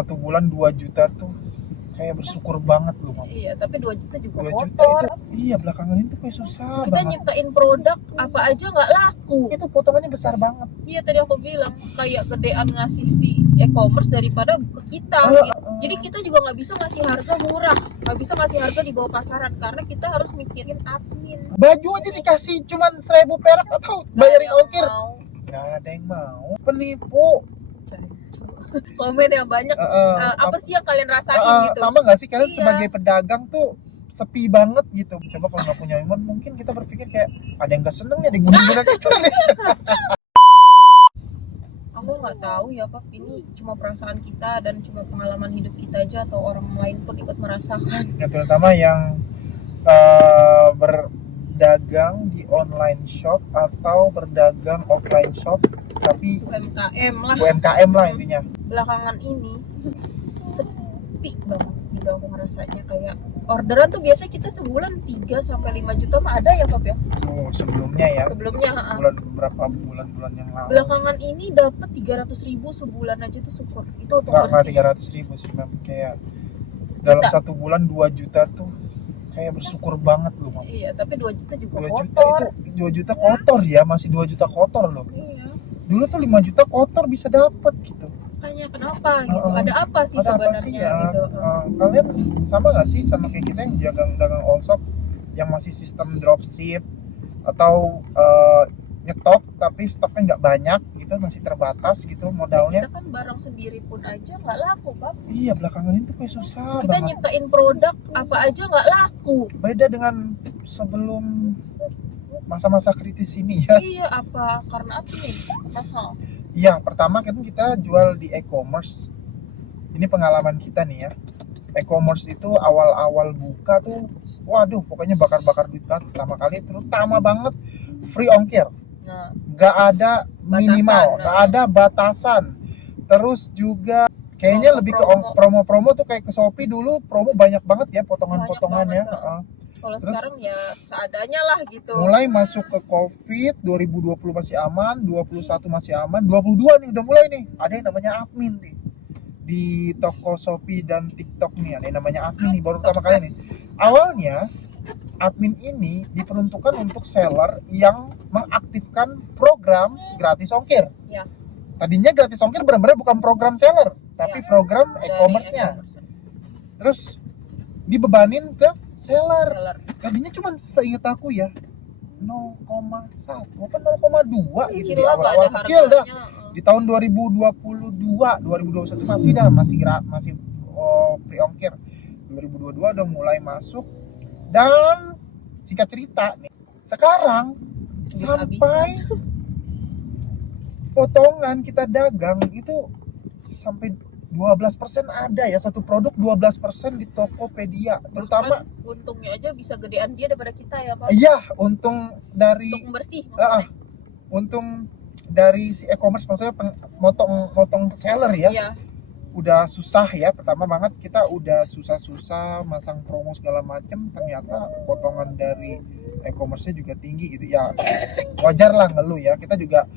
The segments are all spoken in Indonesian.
Satu bulan 2 juta tuh kayak bersyukur banget loh, Mam. Iya, tapi 2 juta juga 2 juta kotor. itu, iya belakangan itu kayak susah Kita banget. nyiptain produk apa aja nggak laku. Itu potongannya besar banget. Iya, tadi aku bilang kayak gedean ngasih si e-commerce daripada ke kita. Jadi kita juga nggak bisa ngasih harga murah, nggak bisa ngasih harga di bawah pasaran karena kita harus mikirin admin. Baju aja dikasih cuman 1.000 perak atau bayarin ongkir. Mau. Gak ada yang mau. Penipu. Komen yang banyak. Apa sih yang kalian rasain gitu? Sama gak sih kalian Iya. sebagai pedagang tuh sepi banget gitu. Coba kalau nggak punya iman mungkin kita berpikir kayak ada yang gak seneng nih, ada yang guna-guna kita nih. Aku nggak tahu ya Pak, ini cuma perasaan kita dan cuma pengalaman hidup kita aja atau orang lain pun ikut merasakan. Ya, terutama yang berdagang di online shop atau berdagang offline shop tapi UMKM lah. UMKM lah intinya. Belakangan ini sepi banget gitu aku ngerasanya, kayak orderan tuh biasanya kita sebulan 3 sampai 5 juta mah ada ya Pak ya? Oh, sebelumnya ya. Sebelumnya Bulan yang lalu. belakangan ini dapat 300.000 sebulan aja tuh syukur. Itu untuk Nggak bersih. 300.000 sih, Mam. Kayak dalam Juta. 1 bulan 2 juta tuh kayak bersyukur banget loh, Mam. Iya, tapi 2 juta juga 2 juta kotor. itu 2 juta kotor ya, masih 2 juta kotor loh. Iya. Dulu tuh 5 juta kotor bisa dapet gitu. Makanya kenapa gitu? Ada apa sih Ada apa sebenarnya sih ya? gitu? Kalian sama nggak sih sama kayak kita yang dagang all shop yang masih sistem dropship atau nyetok tapi stoknya nggak banyak gitu, masih terbatas gitu modalnya. Kita kan barang sendiri pun aja nggak laku Pak. Iya, belakangan ini tuh kayak susah Kita banget. nyiptain produk apa aja nggak laku. Beda dengan sebelum masa-masa kritis ini ya. Iya, apa karena apa nih? Iya, pertama kan kita jual di e-commerce. Ini pengalaman kita nih ya. E-commerce itu awal-awal buka tuh, waduh, pokoknya bakar-bakar duit banget. Pertama kali, terutama banget free ongkir. Nah, Gak ada minimal, Batasan, gak ada batasan. Terus juga kayaknya lebih ke promo-promo tuh kayak ke Shopee dulu promo banyak banget ya potongan-potongannya. Banyak banget, kalau Terus sekarang ya seadanya lah gitu. mulai masuk ke Covid 2020 masih aman, 21 masih aman, 22 nih udah mulai nih. Ada yang namanya admin nih. Di toko Shopee dan TikTok nih ada yang namanya admin nih, baru pertama kali nih. Awalnya admin ini diperuntukkan untuk seller yang mengaktifkan program gratis ongkir. Ya. Tadinya gratis ongkir benar-benar bukan program seller, tapi program Dari e-commerce-nya. e-commerce. Terus dibebanin ke seller. Seller. Tadinya cuma seingat aku ya 0,1 apa 0,2 gitu di Kecil lah, awal-awal, ada kecil dah. harganya. Di tahun 2022, 2021 masih dah, masih free ongkir. 2022 udah mulai masuk dan singkat cerita nih, sekarang sampai potongan kita dagang itu sampai 12% ada ya, satu produk 12% di Tokopedia, terutama. Bahkan untungnya aja bisa gedean dia daripada kita ya Pak. Iya, untung dari Untuk bersih maksudnya. untung dari si e-commerce, maksudnya motong seller ya. Iya. Udah susah ya, pertama banget kita udah susah-susah masang promo segala macem, ternyata potongan dari e-commerce-nya juga tinggi gitu ya. Wajar lah ngeluh ya, kita juga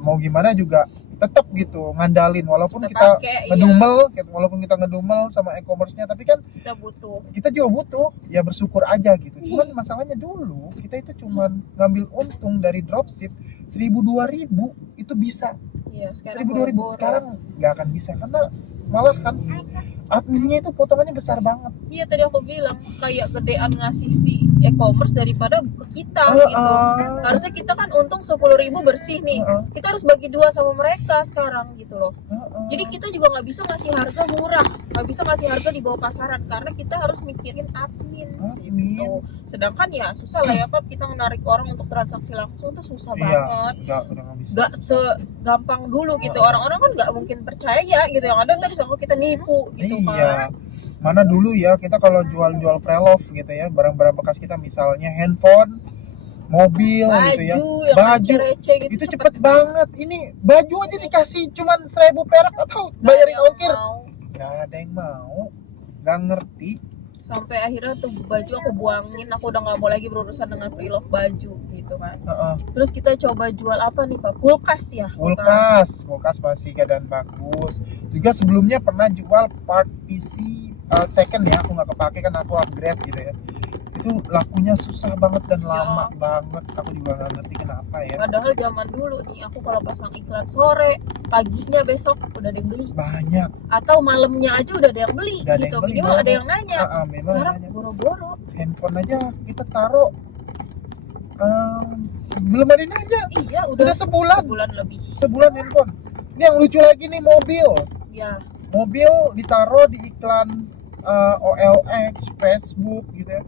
mau gimana juga tetap gitu ngandalin walaupun kita ngedumel, walaupun kita ngedumel sama e-commerce-nya, tapi kan kita juga butuh ya, bersyukur aja gitu. Cuman masalahnya dulu kita itu cuman ngambil untung dari dropship 1.000-2.000 itu bisa. Iya, 1.000-2.000 sekarang nggak akan bisa karena malah kan adminnya itu potongannya besar banget. Iya, tadi aku bilang kayak gedean ngasih si e-commerce daripada ke kita gitu. Harusnya kita kan untung 10.000 bersih nih. Kita harus bagi 2 sama mereka sekarang gitu loh. Jadi kita juga nggak bisa ngasih harga murah, nggak bisa ngasih harga di bawah pasaran karena kita harus mikirin admin. Gitu. Sedangkan ya susah lah ya Pak, kita menarik orang untuk transaksi langsung tuh susah banget. Nggak segampang dulu gitu. Orang-orang kan nggak mungkin percaya gitu. Yang ada ntar disangka kita nipu gitu. Iya. Mana dulu ya kita kalau jual-jual pre-love gitu ya, barang-barang bekas kita misalnya handphone, mobil gitu ya, baju receh, gitu, itu cepet banget. Ini baju aja dikasih cuman 1.000 perak atau bayarin ongkir. Gak ada yang mau, gak ngerti. Sampai akhirnya tuh baju aku buangin, aku udah nggak mau lagi berurusan dengan pre-love baju gitu. gitu kan. Terus kita coba jual apa nih Pak? Kulkas ya. Kulkas masih keadaan bagus. Juga sebelumnya pernah jual part PC second ya, aku nggak kepake kan aku upgrade gitu ya. Itu lakunya susah banget dan lama banget. Aku juga nggak ngerti kenapa ya. Padahal zaman dulu nih aku kalau pasang iklan sore, paginya besok udah ada yang beli. Banyak. Atau malamnya aja udah ada yang beli. Udah ada gitu. yang beli, Minimal ada yang nanya. Sekarang nanya. boro-boro. Handphone aja kita taruh belum ada yang nanya. Iya, udah sebulan lebih. Sebulan handphone. Ini yang lucu lagi nih mobil. Ya. Mobil ditaruh di iklan OLX, Facebook gitu ya.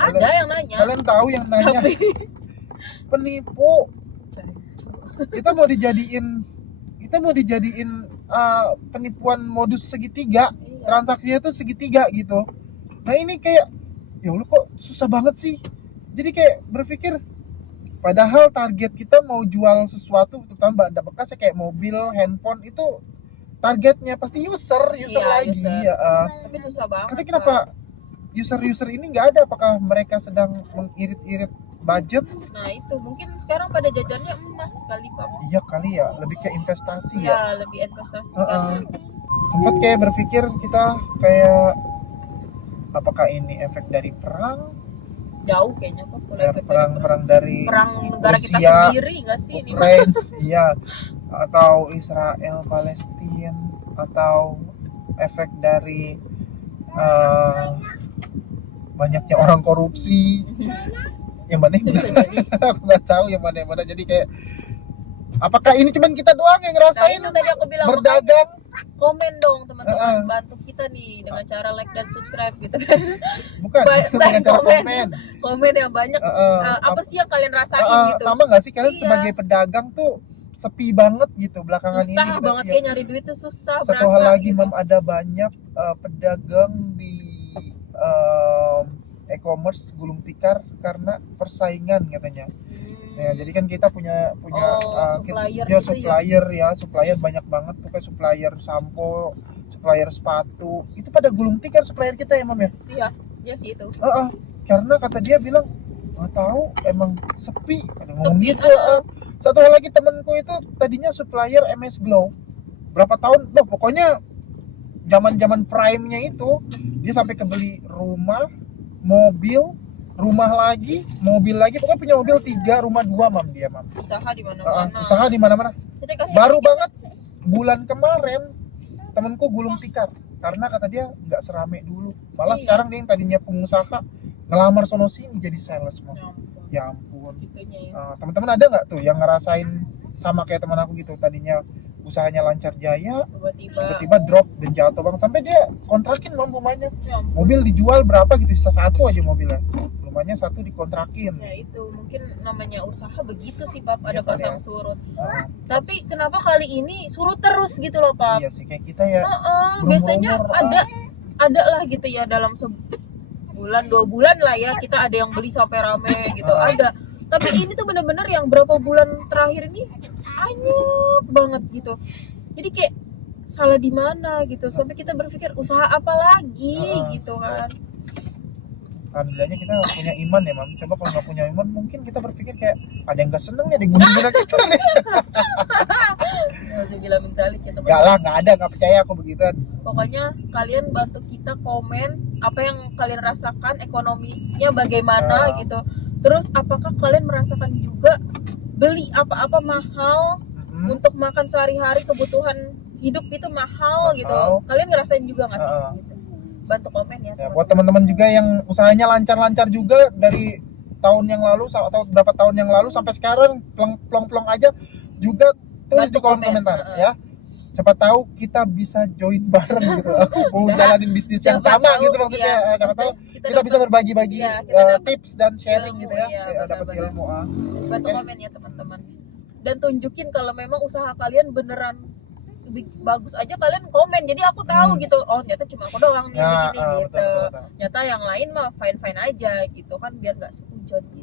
Ada yang nanya. Kalian tahu yang nanya? Penipu. Kita mau dijadiin penipuan modus segitiga. Iya. Transaksinya tuh segitiga gitu. Nah ini kayak ya Allah kok susah banget sih. Jadi kayak berpikir padahal target kita mau jual sesuatu terutama barang bekas ya kayak mobil, handphone itu targetnya pasti user lagi. User. Ya, Tapi susah banget. tapi kenapa user ini nggak ada? Apakah mereka sedang mengirit-irit budget? Nah itu mungkin sekarang pada jajannya emas kali Pak. Iya kali ya, lebih ke investasi Ya lebih investasi kan. Sempat kayak berpikir kita kayak apakah ini efek dari perang? Jauh kayaknya Pak. Perang dari perang negara Rusia, kita sendiri nggak sih ini? Ukraine, iya, atau Israel Palestina, atau efek dari banyaknya orang korupsi. Yang mana? Aku nggak tahu yang mana. Jadi kayak apakah ini cuman kita doang yang ngerasain? Nah, itu tadi aku bilang berdagang. Komen dong teman-teman, bantu kita nih dengan cara like dan subscribe gitu kan. Bukan dengan cara komen yang banyak. Apa sih yang kalian rasain gitu? Sama nggak sih kalian sebagai pedagang tuh sepi banget gitu belakangan susah ini? Susah banget ya nyari duit tuh susah. Satu hal lagi gitu. Ada banyak pedagang di e-commerce gulung tikar karena persaingan katanya. Ya, jadi kan kita punya supplier banyak banget tuh kayak supplier sampo, supplier sepatu. Itu pada gulung tikar supplier kita ya, Mam ya? Iya sih itu. Karena kata dia bilang, "Enggak tahu, emang sepi." Ada ngomong gitu. Satu hal lagi temenku itu tadinya supplier MS Glow. Berapa tahun? Pokoknya zaman-zaman prime-nya itu dia sampai kebeli rumah, mobil, rumah lagi, mobil lagi, pokoknya punya mobil 3, rumah 2, Mam. Usaha di mana-mana. Usaha di mana-mana. Baru banget bulan kemarin temenku gulung tikar karena kata dia nggak serame dulu. Malah sekarang dia yang tadinya pengusaha ngelamar sono sini jadi sales, Mam. Ya ampun. Teman-teman ada nggak tuh yang ngerasain sama kayak teman aku gitu, tadinya usahanya lancar jaya, tiba-tiba drop dan jatuh banget sampai dia kontrakin, Mam, rumahnya. Mobil dijual berapa gitu, sisa 1 aja mobilnya. Rumahnya 1 dikontrakin. Ya itu mungkin namanya usaha begitu sih, Pap, ada pasang surut. Tapi kenapa kali ini surut terus gitu loh, Pap? Iya sih kayak kita ya. Biasanya ada lah gitu ya dalam sebulan 2 bulan lah ya kita ada yang beli sampai rame gitu. Ada. Tapi ini tuh bener-bener yang berapa bulan terakhir ini anyep banget gitu. Jadi kayak salah di mana gitu. Sampai kita berpikir usaha apa lagi gitu kan. Alhamdulillahnya kita punya iman ya, Mam. Coba kalau nggak punya iman mungkin kita berpikir kayak ada yang nggak seneng nih, ada yang guna-guna kita nih. Masih bilang mencari kita. Nggak ada, nggak percaya aku begituan. Pokoknya kalian bantu kita komen apa yang kalian rasakan, ekonominya bagaimana gitu. Terus apakah kalian merasakan juga beli apa-apa mahal untuk makan sehari-hari, kebutuhan hidup itu mahal gitu. Kalian ngerasain juga nggak sih? Gitu. Bantu komen ya. Buat teman-teman juga yang usahanya lancar-lancar juga dari tahun yang lalu atau berapa tahun yang lalu sampai sekarang plong-plong aja juga tulis di kolom komentar ya. Siapa tahu kita bisa join bareng gitu. Aku mau jalanin bisnis yang sama gitu maksudnya. Siapa tahu kita bisa berbagi-bagi tips dan sharing ilmu, gitu ya. Dapat ilmu. Bantu komen ya teman-teman. Dan tunjukin kalau memang usaha kalian beneran bagus aja, kalian komen. Jadi aku tahu gitu. Oh, ternyata cuma aku doang nih begini gitu. Ternyata yang lain mah fine-fine aja gitu kan, biar enggak seujon gitu.